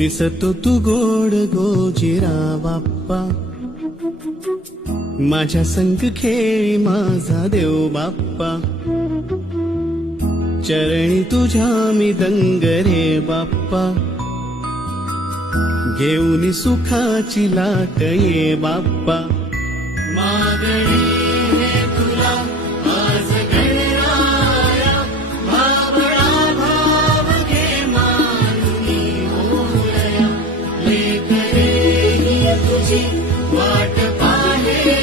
दिसतो तू गोड गोजिरा बाप्पा, माझ्या संग खेळी माझा देव बाप्पा, चरणी तुझ्या मी दंग रे बाप्पा, घेऊन सुखाची लाट ये बाप्पा. मागणी हे तुला आज गणराया, भावळा भाव घे मानुनी ओळया, लेकरे ही तुझी वाट पाहे